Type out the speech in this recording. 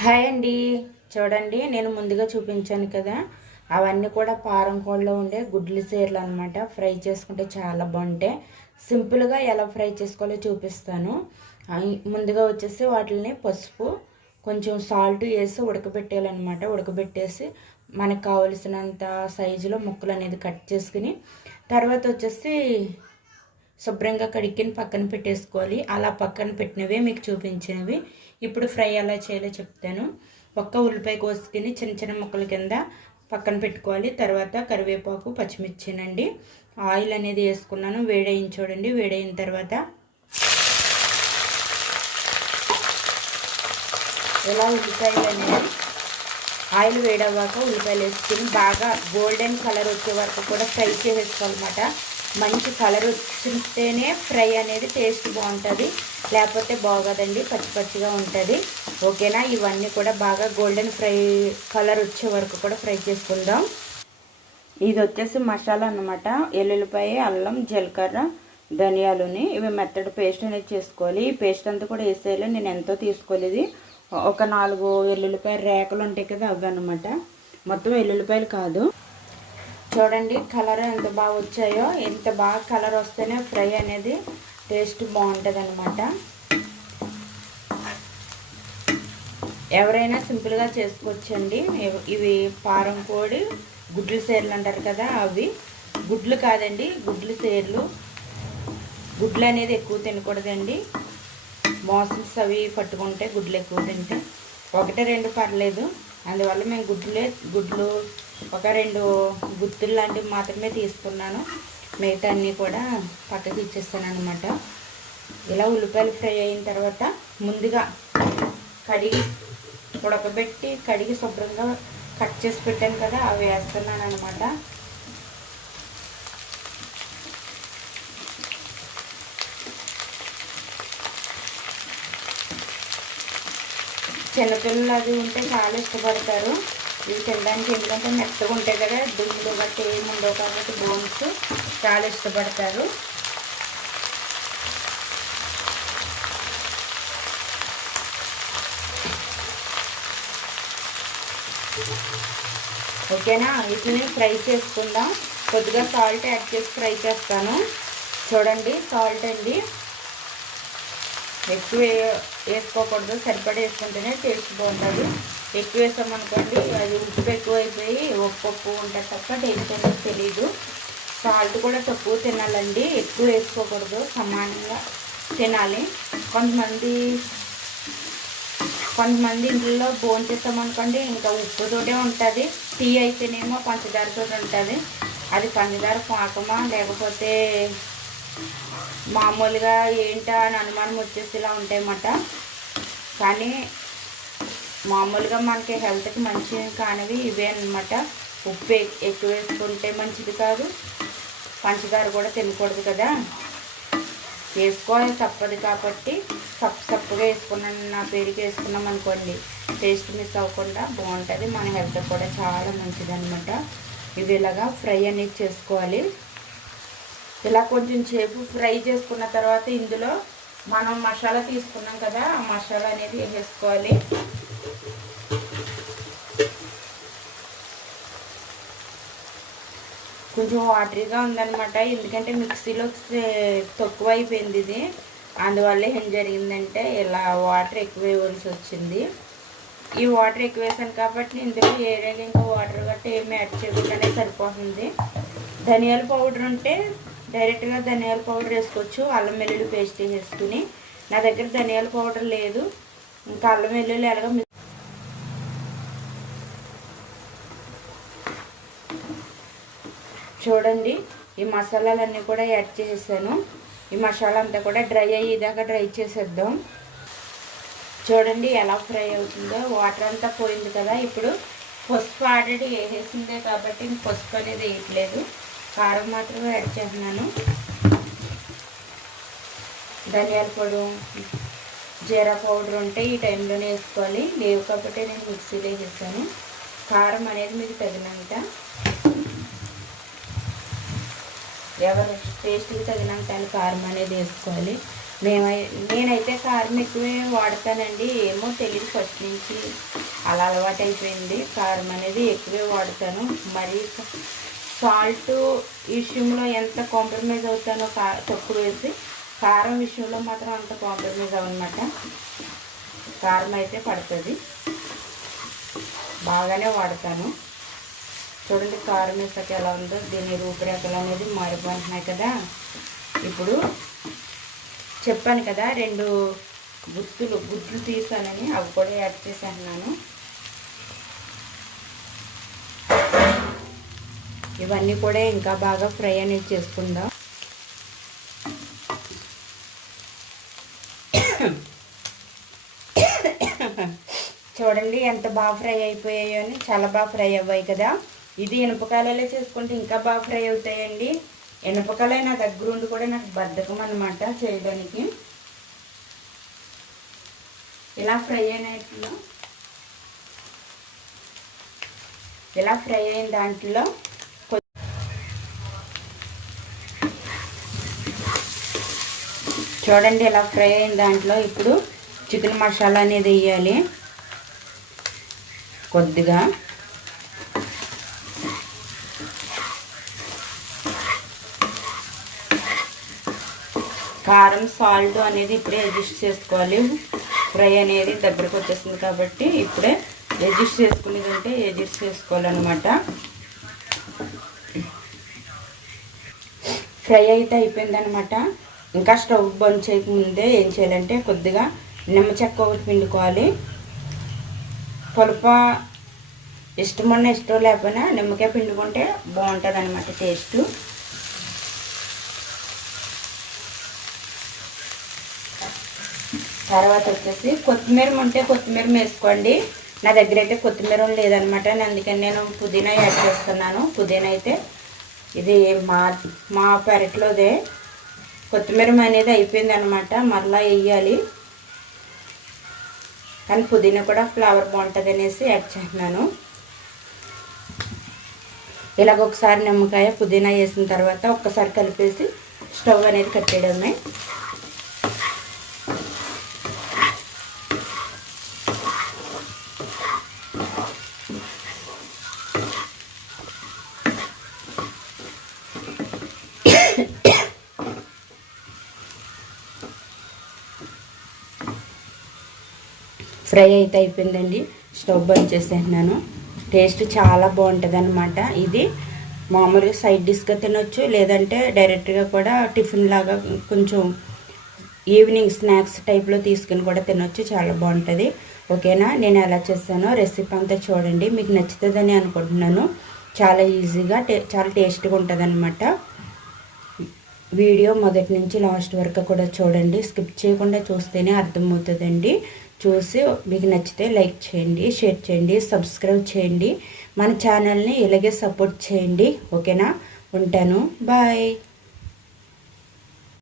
Hi అండి. చూడండి నేను ముందుగా చూపించాను కదా. అవన్నీ కూడా పారం కోళ్ళలో ఉండే గుడ్లు చీరలు అనమాట ఫ్రై చేసుకుంటే చాలా బాగుంటాయి. సింపుల్గా ఎలా ఫ్రై చేసుకోవాలో చూపిస్తాను. ముందుగా వచ్చేసి వాటిని పసుపు కొంచెం సాల్ట్ వేసి ఉడకబెట్టేయాలన్నమాట. ఉడకబెట్టేసి మనకు కావలసినంత సైజులో ముక్కలు అనేది కట్ చేసుకుని తర్వాత వచ్చేసి శుభ్రంగా కడిగిన పక్కన పెట్టేసుకోవాలి. అలా పక్కన పెట్టినవే మీకు చూపించినవి. ఇప్పుడు ఫ్రై ఎలా చేయాలో చెప్తాను. ఒక్క ఉల్లిపాయ కోసుకుని చిన్న చిన్న ముక్కల కింద పక్కన పెట్టుకోవాలి. తర్వాత కరివేపాకు పచ్చిమిర్చినండి. ఆయిల్ అనేది వేసుకున్నాను. వేడైన చూడండి. వేడైన తర్వాత ఇలా ఉల్లిపాయలు అనేది ఆయిల్ వేడవ్వాక ఉల్లిపాయలు వేసుకుని బాగా గోల్డెన్ కలర్ వచ్చే వరకు కూడా ఫ్రై చేసేసుకోవాలన్నమాట. మంచి కలర్ వచ్చితేనే ఫ్రై అనేది టేస్ట్ బాగుంటుంది. లేకపోతే బాగోదండి పచ్చి పచ్చిగా ఉంటుంది. ఓకేనా? ఇవన్నీ కూడా బాగా గోల్డెన్ ఫ్రై కలర్ వచ్చే వరకు కూడా ఫ్రై చేసుకుందాం. ఇది వచ్చేసి మసాలా అన్నమాట. ఎల్లుల్లిపాయ అల్లం జీలకర్ర ధనియాలుని ఇవి మెత్తడి పేస్ట్ అనేది చేసుకోవాలి. ఈ పేస్ట్ అంతా కూడా వేసేయాలి నేను ఎంతో తీసుకోలేదు. ఒక నాలుగు ఎల్లుల్లిపాయ రేకలు ఉంటాయి కదా అవి అనమాట మొత్తం ఎల్లుల్లిపాయలు కాదు. చూడండి కలర్ ఎంత బాగా వచ్చాయో ఎంత బాగా కలర్ వస్తేనే ఫ్రై అనేది టేస్ట్ బాగుంటుంది అనమాట ఎవరైనా సింపుల్గా చేసుకోవచ్చండి. ఇవి- పారం కోడి గుడ్లు సేర్లు అంటారు కదా అవి. గుడ్లు కాదండి గుడ్లు సేర్లు. గుడ్లు అనేది ఎక్కువ తినకూడదండి. మోసల్స్ అవి పట్టుకుంటే గుడ్లు ఎక్కువ తింటే. ఒకటి రెండు పర్లేదు. అందువల్ల మేము గుడ్లే గుడ్లు ఒక రెండు గుత్తులు లాంటివి మాత్రమే తీసుకున్నాను. మిగతా అన్నీ కూడా పక్కకి ఇచ్చేస్తాను అనమాట ఇలా ఉల్లిపాయలు ఫ్రై అయిన తర్వాత ముందుగా కడిగి ఉడకబెట్టి కడిగి శుభ్రంగా కట్ చేసి పెట్టాను కదా అవి వేస్తున్నాను అనమాట చిన్నపిల్లలు అది ఉంటే చాలా ఇష్టపడతారు. ఇవి తినడానికి ఎందుకంటే మెత్తగా ఉంటాయి కదా దుమ్ములు బట్టి ఏమి ఉండవు కాబట్టి బోన్స్ చాలా ఇష్టపడతారు. ఓకేనా? వీటిని ఫ్రై చేసుకుందాం. కొద్దిగా సాల్ట్ యాడ్ చేసి ఫ్రై చేస్తాను. చూడండి సాల్ట్ అండి. ఎక్కువ వేసుకోకూడదు. సరిపడా వేసుకుంటేనే టేస్ట్ బాగుంటుంది. ఎక్కువ వేసామనుకోండి అది ఉప్పు ఎక్కువ అయిపోయి ఉప్పు ఉంటుంది తప్ప టేస్ట్ అనేది తెలియదు సాల్ట్ కూడా తక్కువ తినాలండి. ఎక్కువ వేసుకోకూడదు. సమానంగా తినాలి. కొంతమంది కొంతమంది ఇంట్లో భోజనం చేస్తామనుకోండి ఇంకా ఉప్పుతోటే ఉంటుంది. టీ అయితేనేమో పంచదారతో ఉంటుంది. అది పంచదార పాకమా లేకపోతే మామూలుగా ఏంటా అని అనుమానం వచ్చేసి ఇలా ఉంటాయన్నమాట. కానీ మామూలుగా మనకి హెల్త్కి మంచివి కానివి ఇవే అనమాట ఉప్పు ఎక్కువ వేసుకుంటే మంచిది కాదు. పంచదార కూడా తినకూడదు కదా. వేసుకోవాలి తప్పదు కాబట్టి సప్పు సప్పుగా వేసుకున్నాను నా పేరుకి వేసుకున్నాం అనుకోండి టేస్ట్ మిస్ అవ్వకుండా బాగుంటుంది. మన హెల్త్ కూడా చాలా మంచిది అనమాట ఇవి ఇలాగా ఫ్రై అనేది చేసుకోవాలి. ఇలా కొంచెం సేపు ఫ్రై చేసుకున్న తర్వాత ఇందులో మనం మసాలా తీసుకున్నాం కదా ఆ మసాలా అనేది వేసేసుకోవాలి. కొంచెం వాటరీగా ఉందన్నమాట. ఎందుకంటే మిక్సీలో తక్కువ అయిపోయింది ఇది. అందువల్ల ఏం జరిగిందంటే ఇలా వాటర్ ఎక్కువ వేయవలసి వచ్చింది. ఈ వాటర్ ఎక్కువ వేసాను కాబట్టి ఇందులో ఏదైనా ఇంకా వాటర్ గట్టా ఏమి యాడ్ చేయకుండానే సరిపోతుంది. ధనియాల పౌడర్ ఉంటే డైరెక్ట్గా ధనియాల పౌడర్ వేసుకోవచ్చు. అల్లం వెల్లుల్లి పేస్ట్ వేసుకుని. నా దగ్గర ధనియాల పౌడర్ లేదు. ఇంకా అల్లం వెల్లుల్లి ఎలాగో చూడండి. ఈ మసాలాలన్నీ కూడా యాడ్ చేసేసాను. ఈ మసాలా అంతా కూడా డ్రై అయ్యేదాకా డ్రై చేసేద్దాం. చూడండి ఎలా ఫ్రై అవుతుందో. వాటర్ అంతా పోయింది కదా. ఇప్పుడు పసుపు ఆల్రెడీ వేసేసిందే కాబట్టి ఇంక పసుపు అనేది వేయట్లేదు. కారం మాత్రమే యాడ్ చేస్తున్నాను. ధనియాల పొడి జీరా పౌడర్ ఉంటే ఈ టైంలోనే వేసుకోవాలి. లేవు కాబట్టి నేను మిక్సీలో వేసేసాను కారం అనేది మీకు తగినంత. ఎవరి టేస్ట్కి తగినంత కారం అనేది వేసుకోవాలి. మేమై నేనైతే కారం ఎక్కువే వాడతానండి. ఏమో తెలియదు ఫస్ట్ నుంచి. అలా అలవాటు అయిపోయింది కారం అనేది ఎక్కువే వాడతాను. మరి సాల్ట్ విషయంలో ఎంత కాంప్రమైజ్ అవుతానో కా తక్కువ వేసి కారం విషయంలో మాత్రం అంత కాంప్రమైజ్ అవ్వనమాట. కారం అయితే పడుతుంది. బాగానే వాడతాను. చూడండి కారం వేసాక ఎలా ఉందో దీని రూపురేఖలు అనేది మారిపోతున్నాయి కదా. ఇప్పుడు చెప్పాను కదా రెండు గుత్తులు గుడ్లు తీసానని అవి కూడా యాడ్ చేసేస్తున్నాను. ఇవన్నీ కూడా ఇంకా బాగా ఫ్రై అనేది చేసుకుందాం. చూడండి ఎంత బాగా ఫ్రై అయిపోయాయో అని చాలా బాగా ఫ్రై అవ్వాయి కదా. ఇది ఇనుపకాయలలో చేసుకుంటే ఇంకా బాగా ఫ్రై అవుతాయండి. ఇనుపకాయలే నా దగ్గర ఉండి కూడా నాకు బద్ధకం అనమాట చేయడానికి. ఇలా ఫ్రై అయినట్లో ఇలా ఫ్రై అయిన దాంట్లో చూడండి ఇలా ఫ్రై అయిన దాంట్లో. ఇప్పుడు చికెన్ మసాలా అనేది వేయాలి. కొద్దిగా. కారం సాల్ట్ అనేది ఇప్పుడే అడ్జస్ట్ చేసుకోవాలి. ఫ్రై అనేది దగ్గరకు వచ్చేస్తుంది కాబట్టి ఇప్పుడే అడ్జస్ట్ చేసుకునేది అంటే అడ్జస్ట్ చేసుకోవాలన్నమాట. ఫ్రై అయితే అయిపోయిందనమాట ఇంకా స్టవ్ బంద్ చేయకముందే ఏం చేయాలంటే కొద్దిగా నిమ్మ చెక్క ఒకటి పిండుకోవాలి. పులప ఇష్టమన్న ఇష్టం లేకపోయినా నిమ్మకాయ పిండుకుంటే బాగుంటుంది అనమాట టేస్ట్. తర్వాత వచ్చేసి కొత్తిమీర ఉంటే కొత్తిమీర వేసుకోండి. నా దగ్గర అయితే కొత్తిమీర లేదనమాట అందుకని నేను పుదీనా యాడ్ చేస్తున్నాను. పుదీనా అయితే ఇది మా మా పెరట్లోదే. కొత్తిమీర అనేది అయిపోయింది అనమాట మరలా వేయాలి. కానీ పుదీనా కూడా ఫ్లేవర్ బాగుంటుంది అనేసి యాడ్ చేస్తున్నాను. ఇలాగ ఒకసారి నిమ్మకాయ పుదీనా వేసిన తర్వాత ఒక్కసారి కలిపేసి స్టవ్ అనేది కట్టేయడమే. ఫ్రై అయితే అయిపోయిందండి. స్టవ్ బంద్ చేసేసినాను టేస్ట్ చాలా బాగుంటుంది అనమాట ఇది మామూలుగా సైడ్ డిష్గా తినొచ్చు లేదంటే డైరెక్ట్గా కూడా టిఫిన్ లాగా కొంచెం ఈవినింగ్ స్నాక్స్ టైప్లో తీసుకుని కూడా తినొచ్చు చాలా బాగుంటుంది. ఓకేనా? నేను ఎలా చేస్తానో రెసిపీ అంతా చూడండి. మీకు నచ్చుతుందని అనుకుంటున్నాను. చాలా ఈజీగా టే చాలా టేస్ట్గా ఉంటుంది అనమాట వీడియో మొదటి నుంచి లాస్ట్ వరకు కూడా చూడండి. స్కిప్ చేయకుండా చూస్తేనే అర్థమవుతుందండి. చూసి మీకు నచ్చితే లైక్ చేయండి షేర్ చేయండి సబ్స్క్రైబ్ చేయండి. మన ఛానల్ని ఇలాగే సపోర్ట్ చేయండి. ఓకేనా? ఉంటాను. బాయ్.